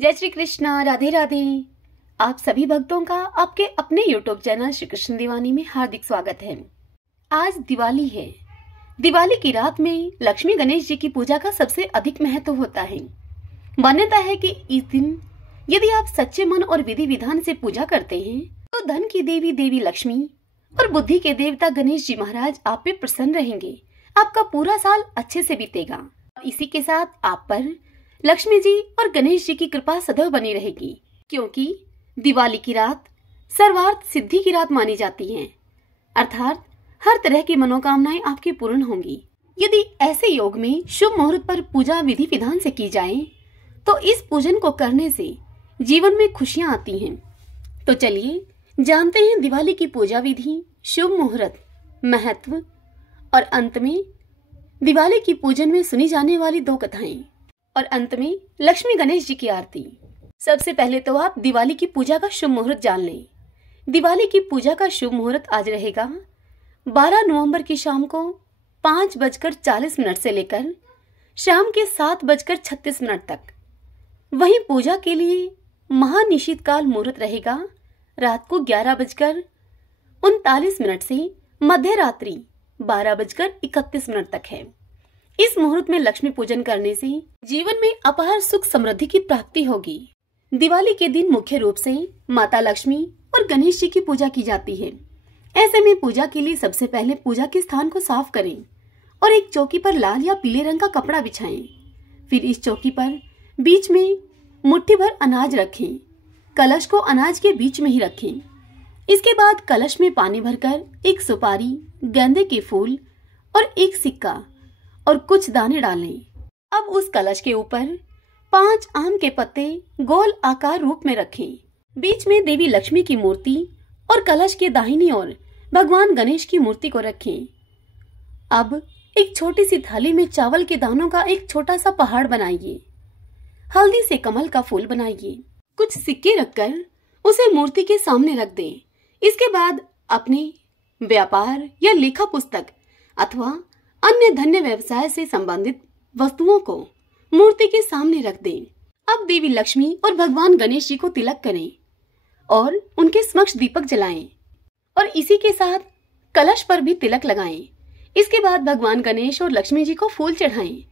जय श्री कृष्णा, राधे राधे। आप सभी भक्तों का आपके अपने YouTube चैनल श्री कृष्ण दीवानी में हार्दिक स्वागत है। आज दिवाली है। दिवाली की रात में लक्ष्मी गणेश जी की पूजा का सबसे अधिक महत्व होता है। मान्यता है कि इस दिन यदि आप सच्चे मन और विधि विधान से पूजा करते हैं तो धन की देवी देवी लक्ष्मी और बुद्धि के देवता गणेश जी महाराज आप पे प्रसन्न रहेंगे। आपका पूरा साल अच्छे से बीतेगा। इसी के साथ आप पर लक्ष्मी जी और गणेश जी की कृपा सदैव बनी रहेगी, क्योंकि दिवाली की रात सर्वार्थ सिद्धि की रात मानी जाती है, अर्थात हर तरह की मनोकामनाएं आपकी पूर्ण होंगी। यदि ऐसे योग में शुभ मुहूर्त पर पूजा विधि विधान से की जाए तो इस पूजन को करने से जीवन में खुशियां आती हैं। तो चलिए जानते हैं दिवाली की पूजा विधि, शुभ मुहूर्त, महत्व और अंत में दिवाली की पूजन में सुनी जाने वाली 2 कथाएं और अंत में लक्ष्मी गणेश जी की आरती। सबसे पहले तो आप दिवाली की पूजा का शुभ मुहूर्त जान लें। दिवाली की पूजा का शुभ मुहूर्त आज रहेगा 12 नवंबर की शाम को 5:40 से लेकर शाम के 7:36 तक। वहीं पूजा के लिए महानिशीत काल मुहूर्त रहेगा रात को 11:39 से मध्य रात्रि 12:31 तक है। इस मुहूर्त में लक्ष्मी पूजन करने से जीवन में अपार सुख समृद्धि की प्राप्ति होगी। दिवाली के दिन मुख्य रूप से माता लक्ष्मी और गणेश जी की पूजा की जाती है। ऐसे में पूजा के लिए सबसे पहले पूजा के स्थान को साफ करें और एक चौकी पर लाल या पीले रंग का कपड़ा बिछाएं। फिर इस चौकी पर बीच में मुट्ठी भर अनाज रखें। कलश को अनाज के बीच में ही रखें। इसके बाद कलश में पानी भरकर एक सुपारी, गेंदे के फूल और एक सिक्का और कुछ दाने डालें। अब उस कलश के ऊपर 5 आम के पत्ते गोल आकार रूप में रखें। बीच में देवी लक्ष्मी की मूर्ति और कलश के दाहिनी ओर भगवान गणेश की मूर्ति को रखें। अब एक छोटी सी थाली में चावल के दानों का एक छोटा सा पहाड़ बनाइए। हल्दी से कमल का फूल बनाइए। कुछ सिक्के रखकर उसे मूर्ति के सामने रख दें। इसके बाद अपने व्यापार या लेखा पुस्तक अथवा अन्य धन्य व्यवसाय से संबंधित वस्तुओं को मूर्ति के सामने रख दें। अब देवी लक्ष्मी और भगवान गणेश जी को तिलक करें और उनके समक्ष दीपक जलाएं और इसी के साथ कलश पर भी तिलक लगाएं। इसके बाद भगवान गणेश और लक्ष्मी जी को फूल चढ़ाएं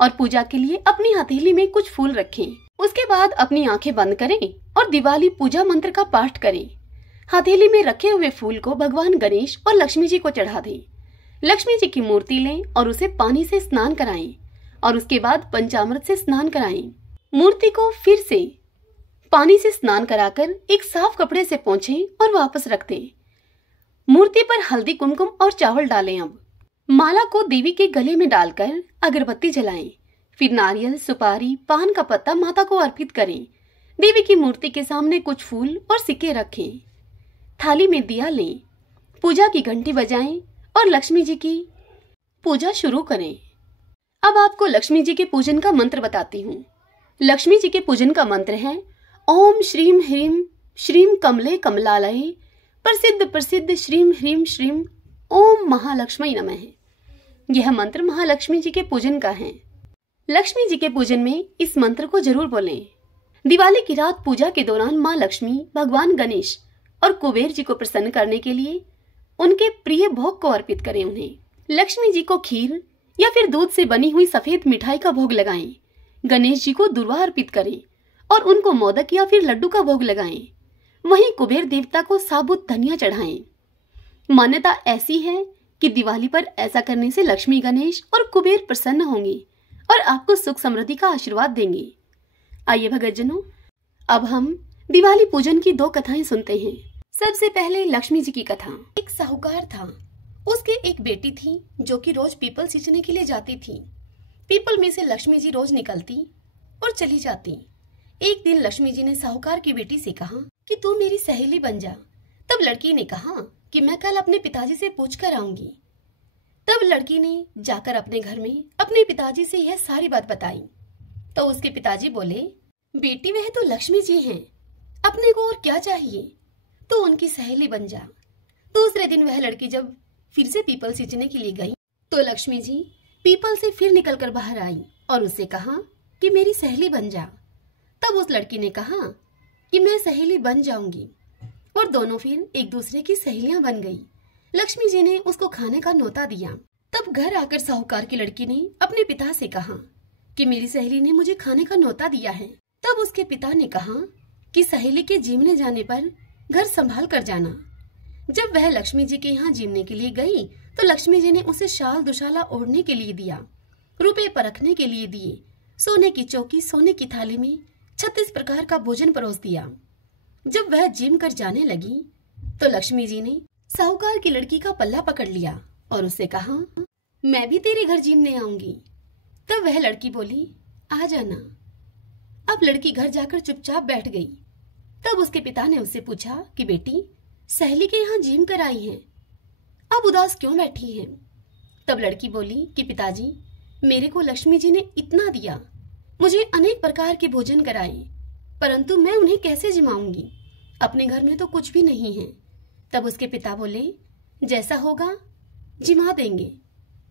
और पूजा के लिए अपनी हथेली में कुछ फूल रखें। उसके बाद अपनी आंखें बंद करें और दिवाली पूजा मंत्र का पाठ करें। हथेली में रखे हुए फूल को भगवान गणेश और लक्ष्मी जी को चढ़ा दें। लक्ष्मी जी की मूर्ति लें और उसे पानी से स्नान कराएं और उसके बाद पंचामृत से स्नान कराएं। मूर्ति को फिर से पानी से स्नान कराकर एक साफ कपड़े से पोंछें और वापस रख दें। मूर्ति पर हल्दी, कुमकुम और चावल डालें। अब माला को देवी के गले में डालकर अगरबत्ती जलाएं। फिर नारियल, सुपारी, पान का पत्ता माता को अर्पित करें। देवी की मूर्ति के सामने कुछ फूल और सिक्के रखें। थाली में दिया लें। पूजा की घंटी बजाएं और लक्ष्मी जी की पूजा शुरू करें। अब आपको लक्ष्मी जी के पूजन का मंत्र बताती हूँ। लक्ष्मी जी के पूजन का मंत्र है ओम श्रीम ह्रीम श्रीम कमले कमलालये प्रसिद्ध प्रसिद्ध श्रीम ह्रीम श्रीम ओम महालक्ष्मी नमः। यह मंत्र महालक्ष्मी जी के पूजन का है। लक्ष्मी जी के पूजन में इस मंत्र को जरूर बोलें। दिवाली की रात पूजा के दौरान माँ लक्ष्मी, भगवान गणेश और कुबेर जी को प्रसन्न करने के लिए उनके प्रिय भोग को अर्पित करें। उन्हें लक्ष्मी जी को खीर या फिर दूध से बनी हुई सफेद मिठाई का भोग लगाएं। गणेश जी को दुर्वा अर्पित करें और उनको मोदक या फिर लड्डू का भोग लगाएं। वहीं कुबेर देवता को साबुत धनिया चढ़ाएं। मान्यता ऐसी है कि दिवाली पर ऐसा करने से लक्ष्मी, गणेश और कुबेर प्रसन्न होंगे और आपको सुख समृद्धि का आशीर्वाद देंगे। आइए भगतजनों, अब हम दिवाली पूजन की 2 कथाएं सुनते हैं। सबसे पहले लक्ष्मी जी की कथा। एक साहूकार था। उसके एक बेटी थी जो कि रोज पीपल सींचने के लिए जाती थी। पीपल में से लक्ष्मी जी रोज निकलती और चली जाती। एक दिन लक्ष्मी जी ने साहूकार की बेटी से कहा कि तू मेरी सहेली बन जा। तब लड़की ने कहा कि मैं कल अपने पिताजी से पूछ कर आऊंगी। तब लड़की ने जाकर अपने घर में अपने पिताजी से यह सारी बात बताई। तो उसके पिताजी बोले, बेटी वह तो लक्ष्मी जी हैं, अपने को और क्या चाहिए, तो उनकी सहेली बन जा। दूसरे दिन वह लड़की जब फिर से पीपल सींचने के लिए गई तो लक्ष्मी जी पीपल से फिर निकलकर बाहर आई और उससे कहा कि मेरी सहेली बन जा। तब उस लड़की ने कहा कि मैं सहेली बन जाऊंगी, और दोनों फिर एक दूसरे की सहेलियां बन गई। लक्ष्मी जी ने उसको खाने का न्योता दिया। तब घर आकर साहूकार की लड़की ने अपने पिता से कहा कि मेरी सहेली ने मुझे खाने का न्योता दिया है। तब उसके पिता ने कहा कि सहेली के जीमने जाने पर घर संभाल कर जाना। जब वह लक्ष्मी जी के यहाँ जीमने के लिए गई तो लक्ष्मी जी ने उसे शाल दुशाला ओढ़ने के लिए दिया, रुपए परखने के लिए दिए, सोने की चौकी, सोने की थाली में 36 प्रकार का भोजन परोस दिया। जब वह जिम कर जाने लगी तो लक्ष्मी जी ने साहूकार की लड़की का पल्ला पकड़ लिया और उससे कहा, मैं भी तेरे घर जीमने आऊंगी। तब वह लड़की बोली, आ जाना। अब लड़की घर जाकर चुपचाप बैठ गई। तब उसके पिता ने उससे पूछा कि बेटी, सहेली के यहाँ जीम कर आई है, अब उदास क्यों बैठी है? तब लड़की बोली कि पिताजी, मेरे को लक्ष्मी जी ने इतना दिया, मुझे अनेक प्रकार के भोजन कराए, परंतु मैं उन्हें कैसे जिमाऊंगी? अपने घर में तो कुछ भी नहीं है। तब उसके पिता बोले, जैसा होगा जिमा देंगे,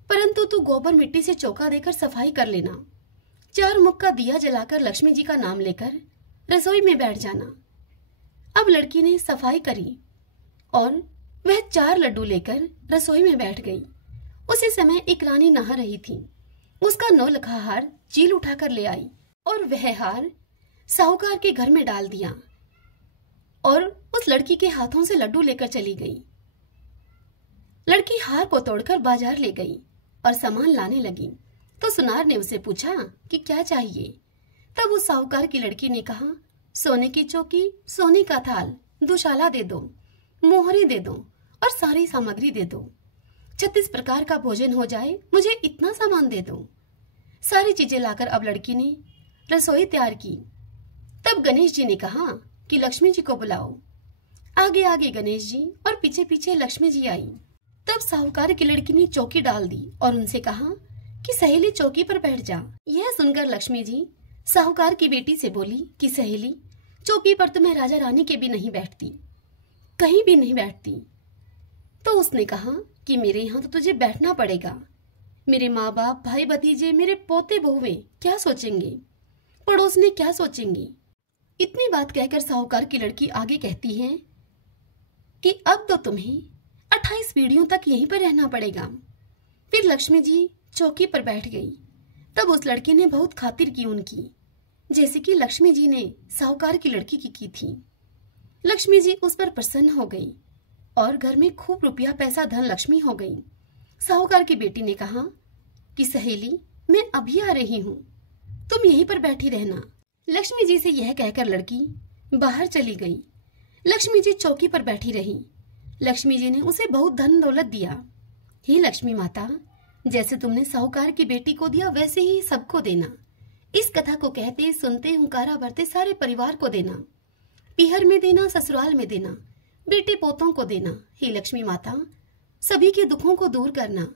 परंतु तू गोबर मिट्टी से चौका देकर सफाई कर लेना। 4 मुख का दिया जलाकर लक्ष्मी जी का नाम लेकर रसोई में बैठ जाना। अब लड़की ने सफाई करी और वह 4 लड्डू लेकर रसोई में बैठ गई। उसी समय एक रानी नहा रही थी। उसका 9 लखा हार चील उठाकर ले आई और वह हार साहूकार के घर में डाल दिया और उस लड़की के हाथों से लड्डू लेकर चली गई। लड़की हार को तोड़कर बाजार ले गई और सामान लाने लगी तो सुनार ने उससे पूछा कि क्या चाहिए। तब उस साहूकार की लड़की ने कहा, सोने की चौकी, सोने का थाल, दुशाला दे दो, मोहरे दे दो और सारी सामग्री दे दो। 36 प्रकार का भोजन हो जाए, मुझे इतना सामान दे दो। सारी चीजें लाकर अब लड़की ने रसोई तैयार की। तब गणेश जी ने कहा कि लक्ष्मी जी को बुलाओ। आगे आगे गणेश जी और पीछे पीछे लक्ष्मी जी आई। तब साहूकार की लड़की ने चौकी डाल दी और उनसे कहा कि सहेली चौकी पर बैठ जा। यह सुनकर लक्ष्मी जी साहूकार की बेटी से बोली कि सहेली, चौकी पर तो मैं राजा रानी के भी नहीं बैठती, कहीं भी नहीं बैठती। तो उसने कहा कि मेरे यहाँ तो तुझे बैठना पड़ेगा। मेरे माँ बाप, भाई भतीजे, मेरे पोते बहुएं क्या सोचेंगे, पड़ोसने क्या सोचेंगी। इतनी बात कहकर साहूकार की लड़की आगे कहती है कि अब तो तुम्हें 28 पीढ़ियों तक यहीं पर रहना पड़ेगा। फिर लक्ष्मी जी चौकी पर बैठ गई। तब उस लड़की ने बहुत खातिर की उनकी, जैसे कि लक्ष्मी जी ने साहूकार की लड़की की थी। लक्ष्मी जी उस पर प्रसन्न हो गई और घर में खूब रुपया पैसा धन लक्ष्मी हो गई। साहूकार की बेटी ने कहा कि सहेली, मैं अभी आ रही हूँ, तुम यहीं पर बैठी रहना। लक्ष्मी जी से यह कहकर लड़की बाहर चली गई। लक्ष्मी जी चौकी पर बैठी रही। लक्ष्मी जी ने उसे बहुत धन दौलत दिया। हे लक्ष्मी माता, जैसे तुमने साहूकार की बेटी को दिया वैसे ही सबको देना। इस कथा को कहते सुनते हुंकारा भरते सारे परिवार को देना, पीहर में देना, ससुराल में देना, बेटे पोतों को देना। हे लक्ष्मी माता, सभी के दुखों को दूर करना,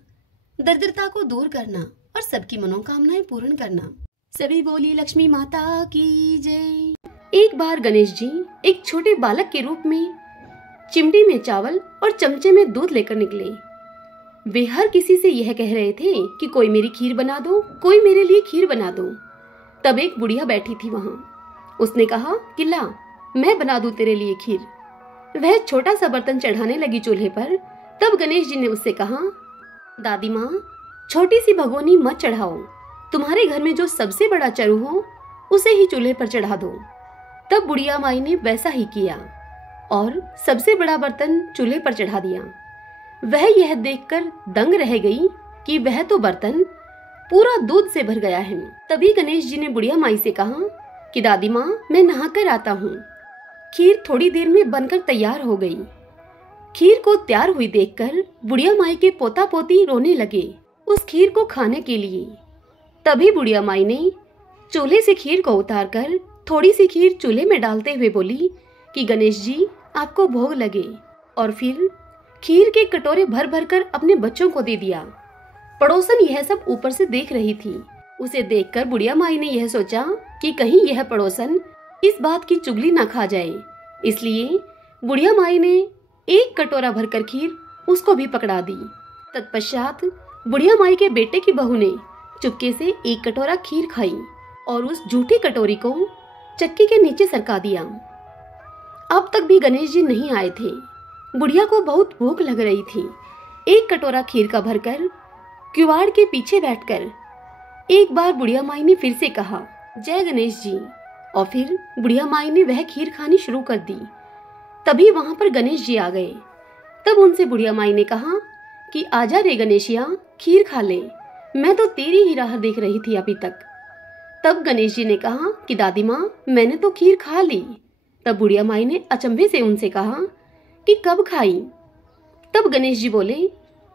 दरिद्रता को दूर करना और सबकी मनोकामनाएं पूर्ण करना। सभी बोली लक्ष्मी माता की जय। एक बार गणेश जी एक छोटे बालक के रूप में चिमटी में चावल और चमचे में दूध लेकर निकले। वे हर किसी से यह कह रहे थे कि कोई मेरी खीर बना दो, कोई मेरे लिए खीर बना दो। तब एक बुढ़िया बैठी थी वहां। उसने कहा कि ला, मैं बना दूं तेरे लिए खीर। वह छोटा सा बर्तन चढ़ाने लगी चूल्हे पर। तब गणेश जी ने उससे कहा, दादी माँ, छोटी सी भगोनी मत चढ़ाओ, तुम्हारे घर में जो सबसे बड़ा चरु हो उसे ही चूल्हे पर चढ़ा दो। तब बुढ़िया माई ने वैसा ही किया और सबसे बड़ा बर्तन चूल्हे पर चढ़ा दिया। वह यह देखकर दंग रह गई कि वह तो बर्तन पूरा दूध से भर गया है। तभी गणेश जी ने बुढ़िया माई से कहा कि दादी माँ, मैं नहाकर आता हूँ। खीर थोड़ी देर में बनकर तैयार हो गई। खीर को तैयार हुई देखकर बुढ़िया माई के पोता पोती रोने लगे उस खीर को खाने के लिए। तभी बुढ़िया माई ने चूल्हे से खीर को उतारकर थोड़ी सी खीर चूल्हे में डालते हुए बोली कि गणेश जी, आपको भोग लगे। और फिर खीर के कटोरे भर भर कर अपने बच्चों को दे दिया। पड़ोसन यह सब ऊपर से देख रही थी। उसे देखकर बुढ़िया माई ने यह सोचा कि कहीं यह पड़ोसन इस बात की चुगली ना खा जाए, इसलिए बुढ़िया माई ने एक कटोरा भरकर खीर उसको भी पकड़ा दी। तत्पश्चात बुढ़िया माई के बेटे की बहू ने चुपके से एक कटोरा खीर खाई और उस झूठी कटोरी को चक्की के नीचे सरका दिया। अब तक भी गणेश जी नहीं आए थे। बुढ़िया को बहुत भूख लग रही थी। एक कटोरा खीर का भरकर किवाड़ के पीछे बैठकर एक बार बुढ़िया माई ने फिर से कहा, जय गणेश जी। और फिर बुढ़िया माई ने वह खीर खानी शुरू कर दी। तभी वहां पर गणेश जी आ गए। तब उनसे बुढ़िया माई ने कहा कि आजा रे गणेशिया, खीर खा ले, मैं तो तेरी ही राह देख रही थी अभी तक। तब गणेश जी ने कहा कि दादी माँ, मैंने तो खीर खा ली। तब बुढ़िया माई ने अचंभे से उनसे कहा कि कब खाई? तब गणेश जी बोले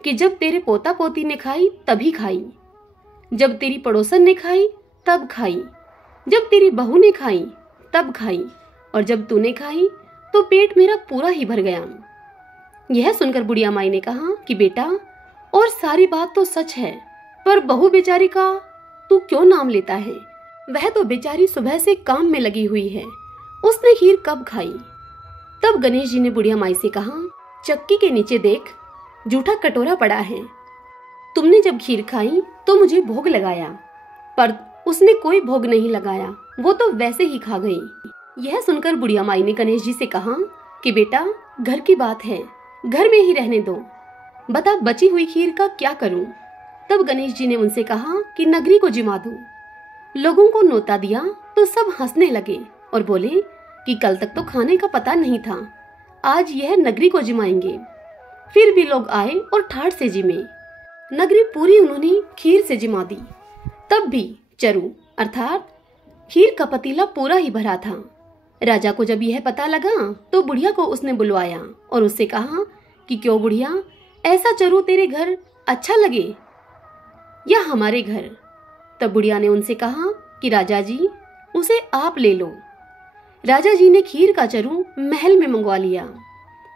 कि जब तेरे पोता पोती ने खाई तभी खाई, जब तेरी पड़ोसन ने खाई तब खाई, जब तेरी बहू ने खाई तब खाई, और जब तूने खाई तो पेट मेरा पूरा ही भर गया। यह सुनकर बुढ़िया माई ने कहा कि बेटा, और सारी बात तो सच है, पर बहू बेचारी का तू क्यों नाम लेता है? वह तो बेचारी सुबह से काम में लगी हुई है, उसने खीर कब खाई? तब गणेश जी ने बुढ़िया माई से कहा, चक्की के नीचे देख, जूठा कटोरा पड़ा है। तुमने जब खीर खाई तो मुझे भोग लगाया, पर उसने कोई भोग नहीं लगाया, वो तो वैसे ही खा गई। यह सुनकर बुढ़िया माई ने गणेश जी से कहा कि बेटा, घर की बात है, घर में ही रहने दो, बता बची हुई खीर का क्या करूं? तब गणेश जी ने उनसे कहा कि नगरी को जिमा दूं। लोगों को न्योता दिया तो सब हंसने लगे और बोले कि कल तक तो खाने का पता नहीं था, आज यह नगरी को जिमाएंगे। फिर भी लोग आए और ठाठ से जिमे। नगरी पूरी उन्होंने खीर से जिमा दी। तब भी चरू अर्थात खीर का पतीला पूरा ही भरा था। राजा को जब यह पता लगा तो बुढ़िया को उसने बुलवाया और उससे कहा कि क्यों बुढ़िया, ऐसा चरू तेरे घर अच्छा लगे या हमारे घर? तब बुढ़िया ने उनसे कहा कि राजा जी, उसे आप ले लो। राजा जी ने खीर का चरू महल में मंगवा लिया।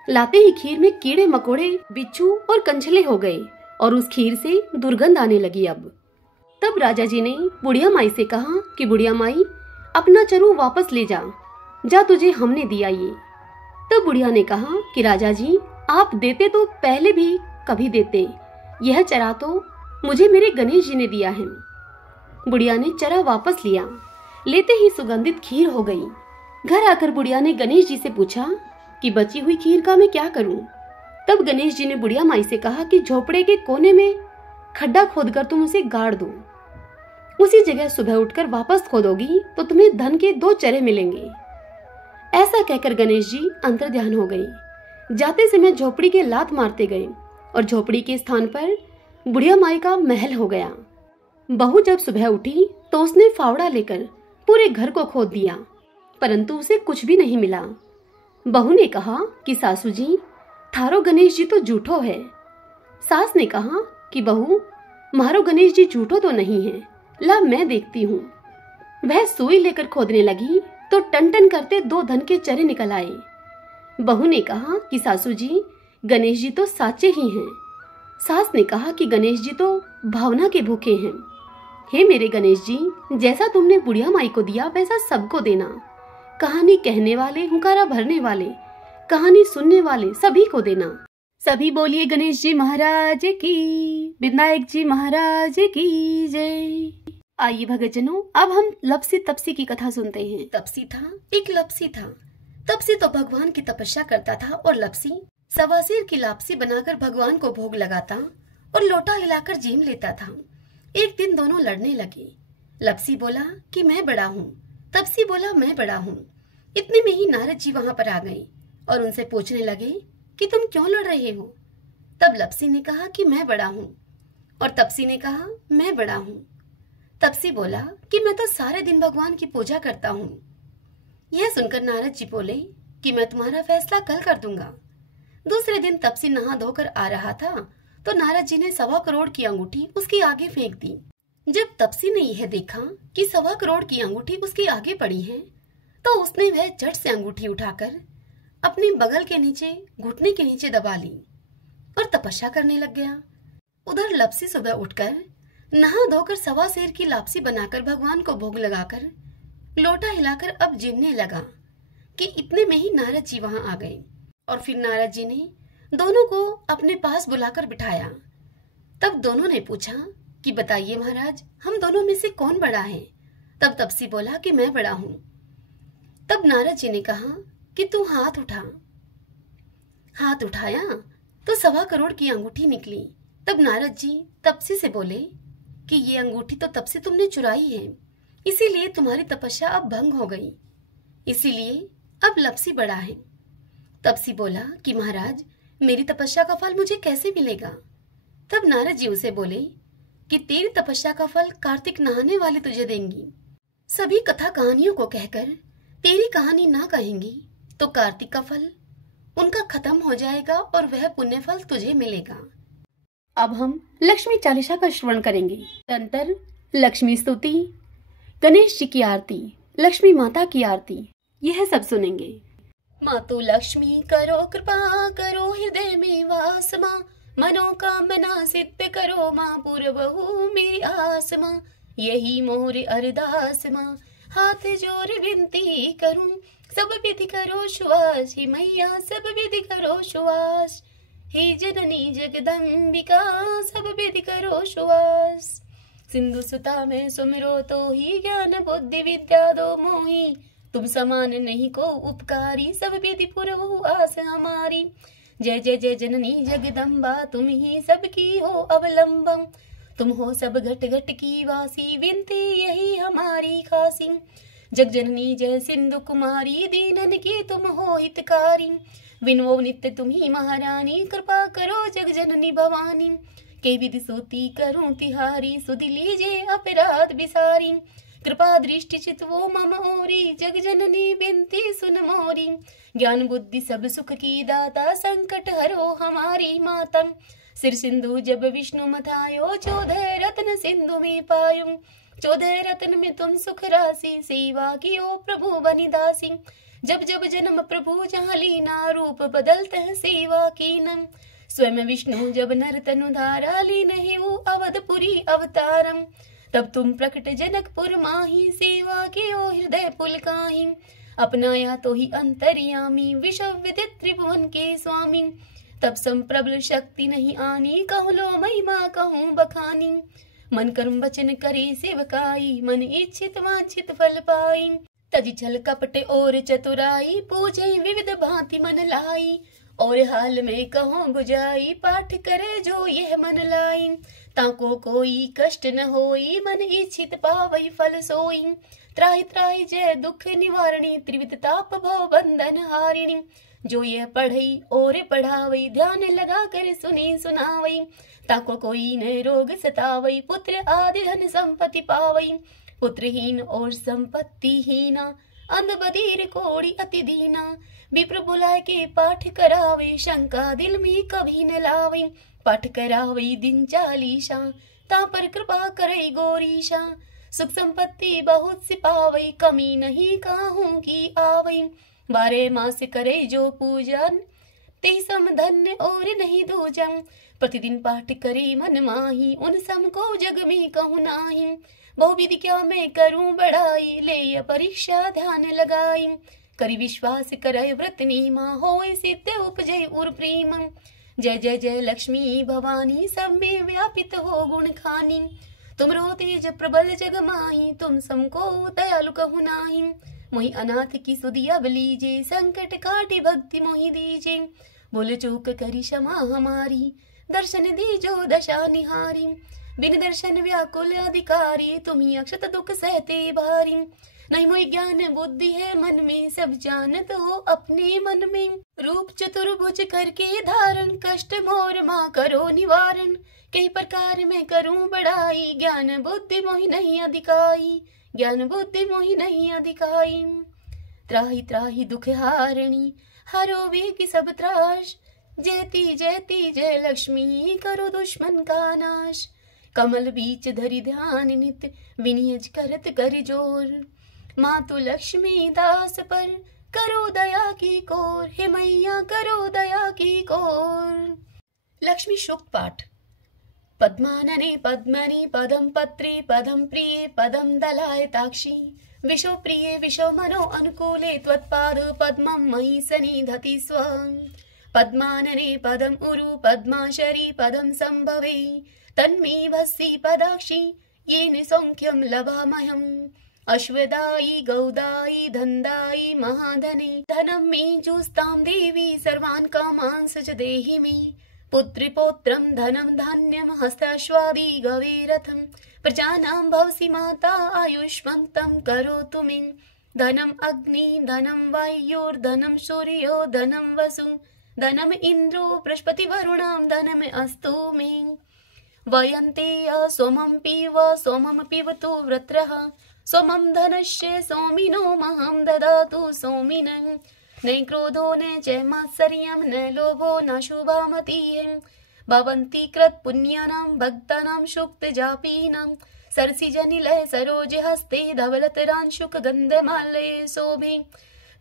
लाते ही खीर में कीड़े मकोड़े, बिच्छू और कंछले हो गए और उस खीर से दुर्गंध आने लगी। अब तब राजा जी ने बुढ़िया माई से कहा कि बुढ़िया माई, अपना चरू वापस ले जा, जा तुझे हमने दिया ये। तब बुढ़िया ने कहा कि राजा जी, आप देते तो पहले भी कभी देते, यह चरा तो मुझे मेरे गणेश जी ने दिया है। बुढ़िया ने चरा वापस लिया। लेते ही सुगंधित खीर हो गई। घर आकर बुढ़िया ने गणेश जी से पूछा कि बची हुई खीर का मैं क्या करूं? तब गणेश जी ने बुढ़िया माई से कहा कि झोपड़े के कोने में खड्डा खोदकर तुम उसे गाड़ दो। उसी जगह सुबह उठकर वापस खोदोगी तो तुम्हें धन के 2 चरे मिलेंगे। ऐसा कहकर गणेश जी अंतर्ध्यान हो गई। जाते समय झोपड़ी के लात मारते गए और झोपड़ी के स्थान पर बुढ़िया माई का महल हो गया। बहू जब सुबह उठी तो उसने फावड़ा लेकर पूरे घर को खोद दिया, परंतु उसे कुछ भी नहीं मिला। बहू ने कहा कि सासू जी, थारो गणेश जी तो झूठो है। सास ने कहा कि बहू, मारो गणेश जी झूठो तो नहीं है, ला मैं देखती हूँ। वह सुई लेकर खोदने लगी तो टन टन करते 2 धन के चरे निकल आए। बहू ने कहा कि सासू जी, गणेश जी तो साचे ही हैं। सास ने कहा कि गणेश जी तो भावना के भूखे हैं। हे मेरे गणेश जी, जैसा तुमने बुढ़िया माई को दिया वैसा सबको देना। कहानी कहने वाले, हुंकारा भरने वाले, कहानी सुनने वाले सभी को देना। सभी बोलिए गणेश जी महाराज की, विनायक जी महाराज की जय। आइए भक्तजनों, अब हम लपसी तपसी की कथा सुनते हैं। तपसी था, एक लपसी था। तपसी तो भगवान की तपस्या करता था और लपसी सवासीर की लापसी बनाकर भगवान को भोग लगाता और लोटा हिलाकर जीम लेता था। एक दिन दोनों लड़ने लगे। लपसी बोला कि मैं बड़ा हूँ, तपसी बोला मैं बड़ा हूँ। इतने में ही नारद जी वहां पर आ गए और उनसे पूछने लगे कि तुम क्यों लड़ रहे हो? तब लपसी ने कहा कि मैं बड़ा हूँ और तपसी ने कहा मैं बड़ा हूँ। तपसी बोला कि मैं तो सारे दिन भगवान की पूजा करता हूँ। यह सुनकर नारद जी बोले कि मैं तुम्हारा फैसला कल कर दूंगा। दूसरे दिन तपसी नहा धोकर आ रहा था तो नारद जी ने 1.25 करोड़ की अंगूठी उसके आगे फेंक दी। जब तपसी ने यह देखा कि 1.25 करोड़ की अंगूठी उसके आगे पड़ी है तो उसने वह झट से अंगूठी उठाकर अपने बगल के नीचे, घुटने के नीचे दबा ली और तपस्या करने लग गया। उधर लपसी सुबह उठकर नहा धोकर 1.25 सेर की लापसी बनाकर भगवान को भोग लगाकर लोटा हिलाकर अब जीमने लगा कि इतने में ही नारद जी वहां आ गए और फिर नारद जी ने दोनों को अपने पास बुलाकर बिठाया। तब दोनों ने पूछा कि बताइए महाराज, हम दोनों में से कौन बड़ा है? तब तपसी बोला कि मैं बड़ा हूँ। तब नारद जी ने कहा कि तू हाथ उठा। हाथ उठाया तो 1.25 करोड़ की अंगूठी निकली। तब नारद जी तपसी से बोले कि ये अंगूठी तो तब से तुमने चुराई है, इसीलिए तुम्हारी तपस्या अब भंग हो गई, इसीलिए अब लपसी बड़ा है। तपसी बोला कि महाराज, मेरी तपस्या का फल मुझे कैसे मिलेगा? तब नारद जी उसे बोले कि तेरी तपस्या का फल कार्तिक नहाने वाले तुझे देंगी। सभी कथा कहानियों को कहकर तेरी कहानी ना कहेंगी तो कार्तिक का फल उनका खत्म हो जाएगा और वह पुण्य फल तुझे मिलेगा। अब हम लक्ष्मी चालीसा का श्रवण करेंगे। तंत्र, लक्ष्मी स्तुति, गणेश जी की आरती, लक्ष्मी माता की आरती, यह सब सुनेंगे। मातु लक्ष्मी करो कृपा, करो हृदय में वास माँ, मनोकामना सिद्ध करो माँ, पूर्वहु मेरी आस माँ, यही मोर अरदास माँ, हाथ जोड़ विनती करूं, सब विधि करो शुआस, ही मैया सब विधि करो शुआस, हे जननी जगदम्बिका सब विधि करो शुआस। सिंधु सुता में सुमिरो तो ही, ज्ञान बुद्धि विद्या दो मोही, तुम समान नहीं को उपकारी, सब विधि पुरवहु आस हमारी। जय जय जय जननी जगदम्बा, तुम ही सबकी हो अवलंबम, तुम हो सब घट घट की वासी, विनती यही हमारी खासी। जग जननी जय सिंधु कुमारी, दीनन की तुम हो हितकारी, विनवो नित्य तुम ही महारानी, कृपा करो जग जननी भवानी, के विधि सूती करूं तिहारी, सुधि लीजिए अपराध बिसारी, कृपा दृष्टि चितवो मम ओरी, जग जननी बिनती सुन मोरी, ज्ञान बुद्धि सब सुख की दाता, संकट हरो हमारी माता, सिर सिंधु जब विष्णु मथायो, 14 रत्न सिंधु में पायो, 14 रत्न में तुम सुख राशि, सेवा की ओ प्रभु बनिदासी, जब जब जन्म प्रभु जहाँ लीना, रूप बदलते हैं सेवा की नम, स्वयं विष्णु जब नर तनु धारा, लीन ही वो अवधपुरी अवतारम, तब तुम प्रकट जनकपुर माही, सेवा की ओ हृदय पुलकाही, अपनाया तो ही अंतर्यामी, विश्व विदित त्रिभुवन के स्वामी, तब संप्रबल शक्ति नहीं आनी, कहूँ लो महिमा कहूँ बखानी, मन कर्म वचन करे सेवकाई, मन इच्छित वांछित फल पाई, तजी छल कपटे और चतुराई, पूजे विविध भांति मन लाई, और हाल में कहो बुझाई, पाठ करे जो यह मन लाई, ताको कोई कष्ट न होई, मन इच्छित पावई फल सोई, त्राहि त्राहि जय दुख निवारणी, त्रिविध ताप भव बंधन हारिणी, जो यह पढ़ई और पढ़ावई, ध्यान लगा कर सुनी सुनावई, ताको कोई न रोग सतावई, पुत्र आदि धन संपत्ति पावई, पुत्रहीन और संपत्तिहीना, अंध बधिर कोड़ी अति दीना, विप्र बुलाए के पाठ करावे, शंका दिल में कभी न लावे, पाठ करावे दिन चालीसा, ता पर कृपा करे गोरीशा, सुख संपत्ति बहुत सी पावई, कमी नहीं काहू की आवई, 12 मास करे जो पूजन, ते सम धन्य और नहीं दूजम, प्रतिदिन पाठ करे मन माही, उन सम को जग में कहूँ नाही, बहुविधि क्या मैं करूं बढ़ाई, ले परीक्षा ध्यान लगाई, करी विश्वास करे व्रत नीमा, होए सिद्ध उपजय उर प्रेम, जय जय जय लक्ष्मी भवानी, सब में व्यापित हो गुण खानी, तुम रो तेज प्रबल जग माही, तुम समको दयालु कहु नाही, मोहि अनाथ की सुधि अब लीजे, संकट काटी भक्ति मोहि दीजे, बोल चूक करी क्षमा हमारी, दर्शन दीजो दशा निहारी, बिन दर्शन व्याकुल अधिकारी, तुम्ही अक्षत दुख सहते भारी, नहीं मोहि ज्ञान बुद्धि है मन में, सब जानत हो अपने मन में, रूप चतुर्भुज करके धारण, कष्ट मोर माँ करो निवारण, कई प्रकार में करूं बढ़ाई, ज्ञान बुद्धि मोहि नहीं अधिकाई, ज्ञान बुद्धि मोहि नहीं अधिकाई, त्राहि त्राहि दुख हारणी, हरो वे की सब त्राश, जयती जयती जय लक्ष्मी, करो दुश्मन का नाश, कमल बीच धरि ध्यान नित, विनियज करत कर जोर, मातु लक्ष्मी दास पर करो दया की कोर, हे मैया करो दया की कोर। लक्ष्मी सूक्त पाठ। पद्मानने पद्मनि पदम पत्रे पदम प्रिये पदम दलायताक्षी, विशो प्रिये विशो मनो अनुकूले, त्वत्पाद पद्मं मयि सनिधति स्वं, पद्मानने पदम उरु पद्माशरी पदम संभवे, तन्मे भस्सी पदाक्षी, येन सौख्यं लभामहम्, अश्वदायी गौदायी धनदायी महाधने धनं मे जुस्तां देवी सर्वान् कामांस च देहि मे पुत्री पौत्रं धनं धान्यं हस्ताश्वादि गवीरथं प्रजानां भवसि माता आयुष्मन्तं करोतु मे धनम् अग्नि धनं वायुर्धनं सूर्यो धनं वसु धनम् इन्द्रो बृहस्पति वरुणां धनम् अस्तु मे वयन्ते सोमं पिबतु वृत्रः सोमं धनस्य सोमिनो महं ददातु सोमिनं न क्रोधो न च मात्सर्यं न लोभो न शुभामतीयं भवन्ति कृतपुण्यानां भक्तानां सुप्तजापीनां सरसिजनिलय सरोजहस्ते धवलतरांशुकगन्धमालये शोभे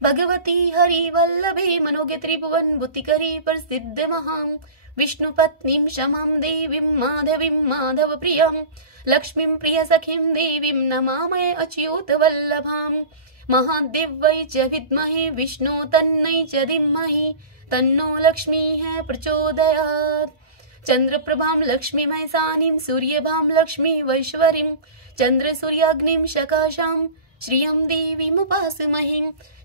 भगवती हरिवल्लभे मनोज्ञ त्रिभुवन बुद्धिकरी प्रसिद्धमहां विष्णुपत्नीं क्षमां देवीं माधवप्रियां लक्ष्मीं प्रियसखीं देवीं नमामहे अच्युतवल्लभां महादेव्यै च विद्महे विष्णु तन्नै च धीमहि तन्नो लक्ष्मीः प्रचोदयात् चन्द्रप्रभां लक्ष्मीमयसानीं सूर्यभां लक्ष्मीवैश्वरीं चन्द्रसूर्याग्निं सकाशां श्रियं देवीमुपासमहे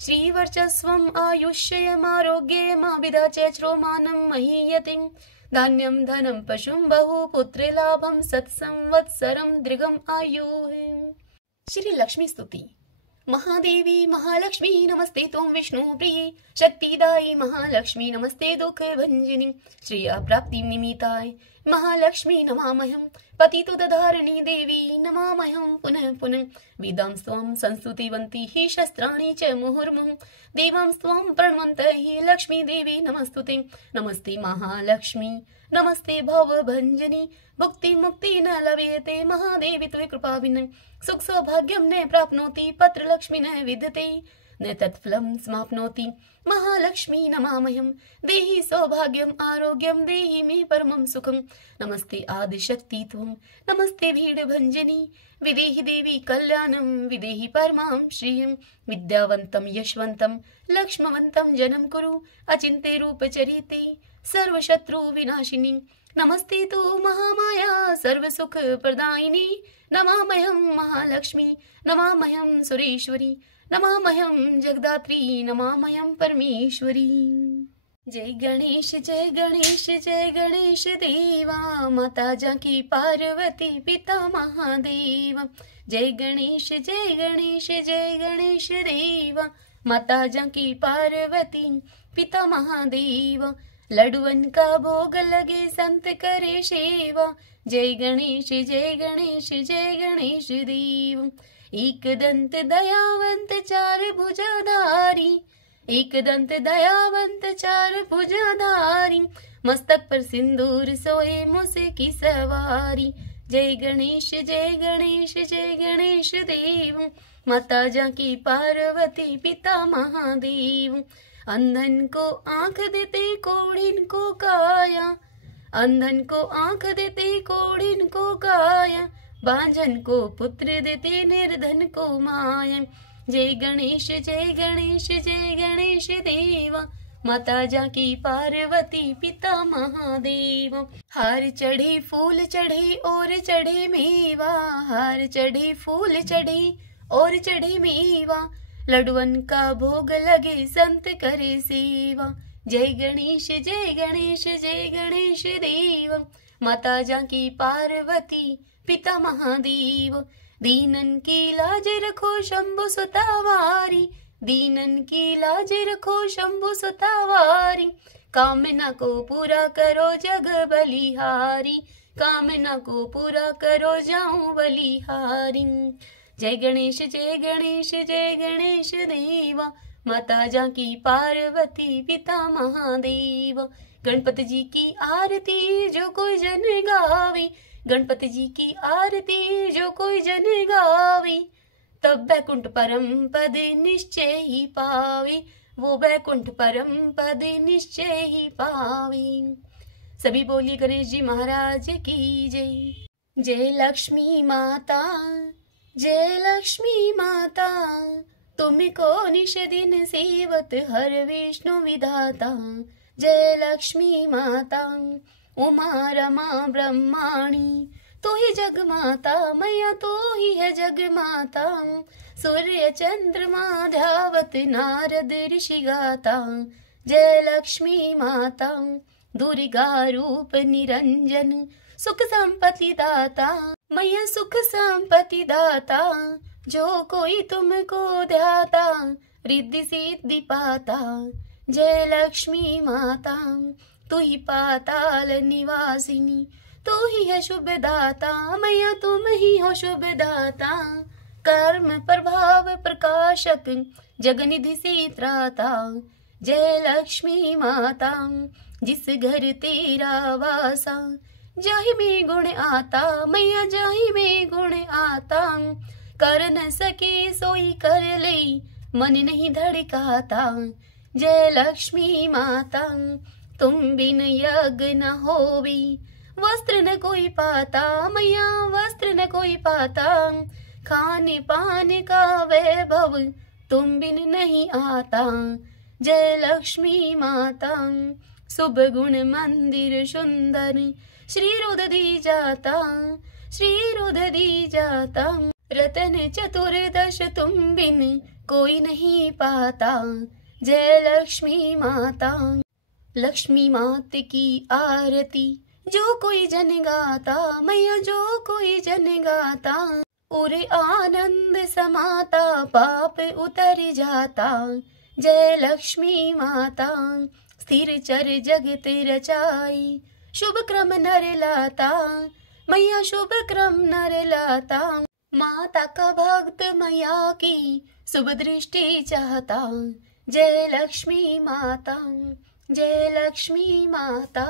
श्रीवर्चस्वम् आयुष्यमारोग्यमाविदा च श्रोमानं महीयतीं धान्यं धनं पशुं बहुपुत्रलाभं सत्संवत्सरं दीर्घम् आयुः। श्री लक्ष्मी स्तुति। महादेवी महालक्ष्मी नमस्ते त्वं विष्णुप्रिये शक्तिदायी महालक्ष्मी नमस्ते दुःखभञ्जनी श्रिया प्राप्तिं निमित्ताय महालक्ष्मी नमामहं पतितुदधारिणी देवी नमामहं पुनः पुनः वेदां त्वं संस्तुतिवन्ति हि शस्त्राणि च मुहुर्मुहुः देवां त्वं प्रणवन्तः हि लक्ष्मी देवी नमस्तुते नमस्ते महालक्ष्मी नमस्ते भवभञ्जनी भुक्ति मुक्ति न लभ्यते महादेवी त्वयि कृपा विना सुख सौभाग्यं न प्राप्नोति पत्रलक्ष्मी न विद्यते न तत्फलं समाप्नोति महालक्ष्मी नमामहं देहि सौभाग्यम् आरोग्यं देहि मे परमं सुखं नमस्ते आदिशक्ति त्वं नमस्ते भीडभञ्जनी विदेहि देवी कल्याणं विदेहि परमां श्रियं विद्यावन्तं यशवन्तं लक्ष्मवन्तं जनं कुरु अचिन्त्य रूपचरिते सर्वशत्रु विनाशिनी नमस्ते तु महामाया सर्वसुख प्रदायिनी नमामहं महालक्ष्मी नमामहं सुरेश्वरी नमामहं जगदात्री नमामहं परमेश्वरी। जय गणेश जय गणेश जय गणेश देवा माता जानकी पार्वती पिता महादेव जय गणेश जय गणेश जय गणेश देवा माता जानकी पार्वती पिता महादेव लडुअन का भोग लगे संत करे सेवा जय गणेश जय गणेश जय गणेश देव एक दंत दयावंत चार भुजाधारी एक दंत दयावंत चार भुजाधारी मस्तक पर सिंदूर सोए मुझसे की सवारी जय गणेश जय गणेश जय गणेश देव माता जानकी पार्वती पिता महादेव अंधन को आंख देते कोढ़िन को काया अंधन को आंख देते कोढ़िन को काया बांझन को पुत्र देते निर्धन को माया जय गणेश जय गणेश जय गणेश देवा माता जानकी पार्वती पिता महादेव हार चढ़े फूल चढ़े और चढ़े मेवा हार चढ़े फूल चढ़े और चढ़े मेवा लडुअन का भोग लगे संत करे सेवा जय गणेश जय गणेश जय गणेश देव माता जानकी पार्वती पिता महादेव दीनन की लाज रखो शंभु सुतावारी दीनन की लाज रखो शंभु सुतावारी कामना को पूरा करो जग बलिहारी कामना को पूरा करो जाऊं बलिहारी जय गणेश जय गणेश जय गणेश देवा माता जानकी पार्वती पिता महादेव गणपति जी की आरती जो कोई जन गावे गणपति जी की आरती जो कोई जन गावे तब बैकुंठ परम पद निश्चय ही पावे वो बैकुंठ परम पद निश्चय ही पावे। सभी बोली गणेश जी महाराज की जय। जय लक्ष्मी माता जय लक्ष्मी माता तुमको निश दिन सेवत हर विष्णु विधाता जय लक्ष्मी माता उमा रमा ब्रह्माणी तू ही जग माता मैया तू ही है जग माता सूर्य चंद्रमा ध्यावत नारद ऋषि गाता, जय लक्ष्मी माता दुर्गा रूप निरंजन, सुख संपत्ति दाता मैया सुख संपत्ति दाता। जो कोई तुमको ध्याता रिद्धि सिद्धि पाता, जय लक्ष्मी माता तू ही पाताल निवासिनी, तू ही है शुभ दाता मैया तुम ही हो शुभ दाता। कर्म प्रभाव प्रकाशक जगनिधि से त्राता, जय लक्ष्मी माता जिस घर तेरा वासा, जाहि में गुण आता मैया जाहि में गुण आता। कर न सके सोई कर ले मन नहीं धड़काता, जय लक्ष्मी माता तुम बिन यज्ञ न होवी, वस्त्र न कोई पाता मैया वस्त्र न कोई पाता। खाने पाने का वैभव तुम बिन नहीं आता, जय लक्ष्मी माता शुभ गुण मंदिर सुंदर, श्री रुद दी जाता श्री रुद दी जाता। रतन चतुर्दश तुम बिन कोई नहीं पाता, जय लक्ष्मी माता। लक्ष्मी मात की आरती जो कोई जन गाता मैया जो कोई जन गाता, उरे आनंद समाता पाप उतर जाता, जय लक्ष्मी माता स्थिर चर जगत रचाई, शुभ क्रम नर लाता मैया शुभ क्रम नर लाता। माता का भक्त मैया की शुभ दृष्टि चाहता, जय लक्ष्मी माता जय लक्ष्मी माता।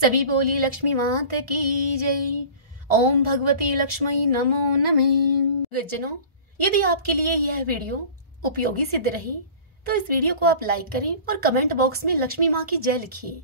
सभी बोली लक्ष्मी माता की जय। ओम भगवती लक्ष्मी नमो नमः। जनों, यदि आपके लिए यह वीडियो उपयोगी सिद्ध रही तो इस वीडियो को आप लाइक करें और कमेंट बॉक्स में लक्ष्मी माँ की जय लिखिए।